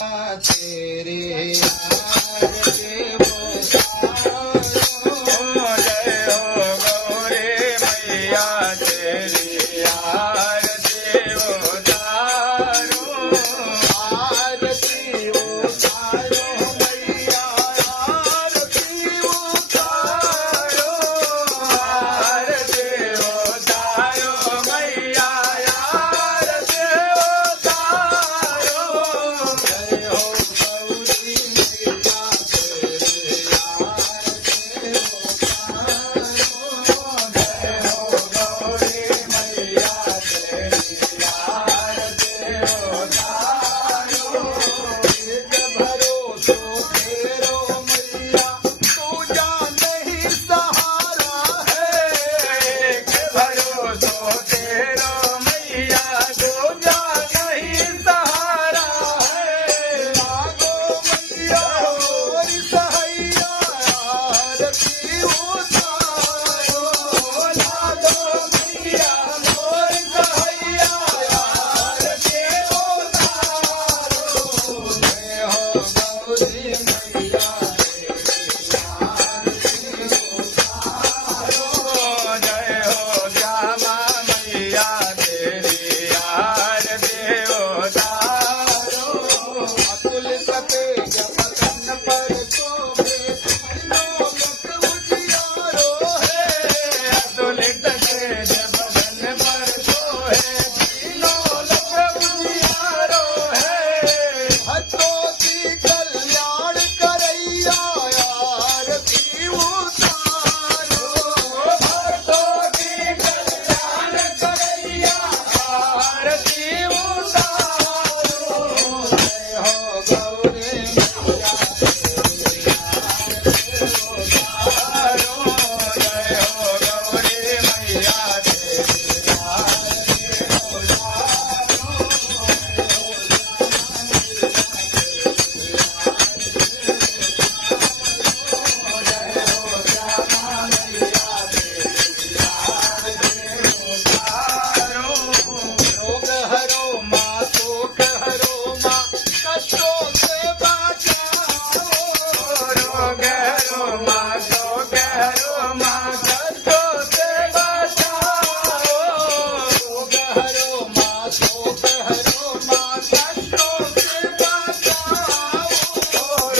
तेरे आरती जय हो गौरी मैया तेरी आरती उतारो आरती उतारो मैया आरती उतारो आरती उतारो मैया आरती उतारो जय हो गौरी मैया तेरे आरती उतारो जय हो गौरी मैया तेरी आरती उतारो एक भरोसो फेरो मैया पूजा नहीं सहारा है एक भरोसो तेरो मैया पूजा नहीं सहारा है लागो मैया और सहैया आरती उतारो लागो मैया और सहैया आरती उतारो जय हो गौरी मैया जय हो श्यामा मैया तेरी आरती उतारो अतुल सतेज बदन पर शोभे लोक उजियारो है अतुल सतेज बदन पर शोभे लोक उजियारो है हथों की कल्याण करैया आरती उतारो हथों की कल्याण करैया आरती उतारो जय हो गौरी मैया तेरी आरती उतारो जय हो गौरी मैया तेरी आरती रोग हरो माँ शोक हरो माँ कष्टों से बचाओ रोग हरो माँ शोक हरो माँ कष्टों से बचाओ रोग हरो माँ शोक हरो माँ कष्टों से बचाओ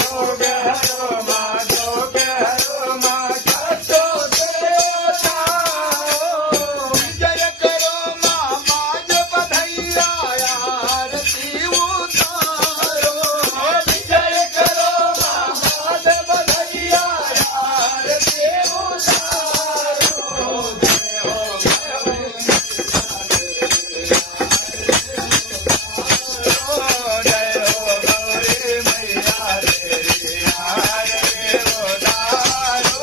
रोग हरो माँ शोक हरो माँ कष्टों से बचाओ जय करो माँ बाज बधैया आरती उतारो जय करो माँ बाज बधैया आरती उतारो जय हो गौरी जय हो गौरी मैया तेरी आरती उतारो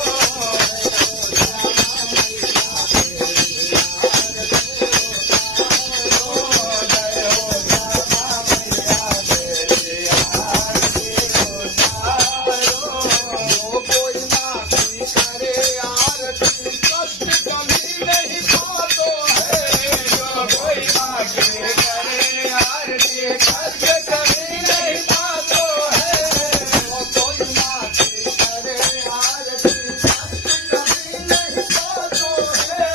जो कोई माफी करे आरती कष्ट कभी नहीं पातो है जो कोई माफी करे आरती कष्ट कभी नहीं पातो है जो कोई माफी करे आरती कष्ट कभी नहीं पातो है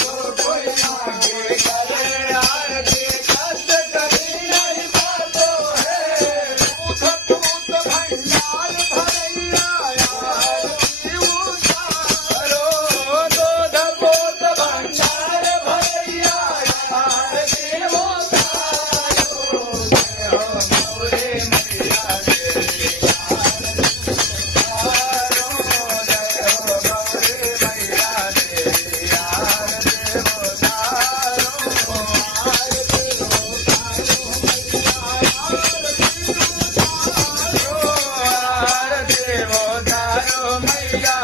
जो कोई माफी करे आरती कष्ट कभी नहीं पातो है पूत पूत भंडार भरैया आरती उतारो दूध पूत भंडार भरैया आरती उतारो जय हो गौरी मैया तेरी आरती उतारो जय हो गौरी मैया तेरी आरती उतारो आरती उतारो मैया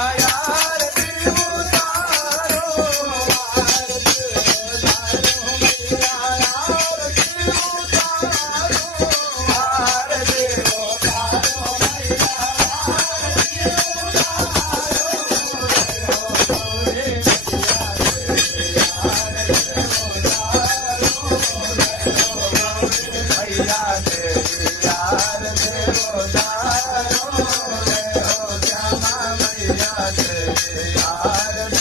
आरती उतारो आरती उतारो मैया आरती उतारो आरती उतारो मैया आरती उतारो मैया तेरी आरती તારો રે હો શ્યામા મૈયા તેરી આરતી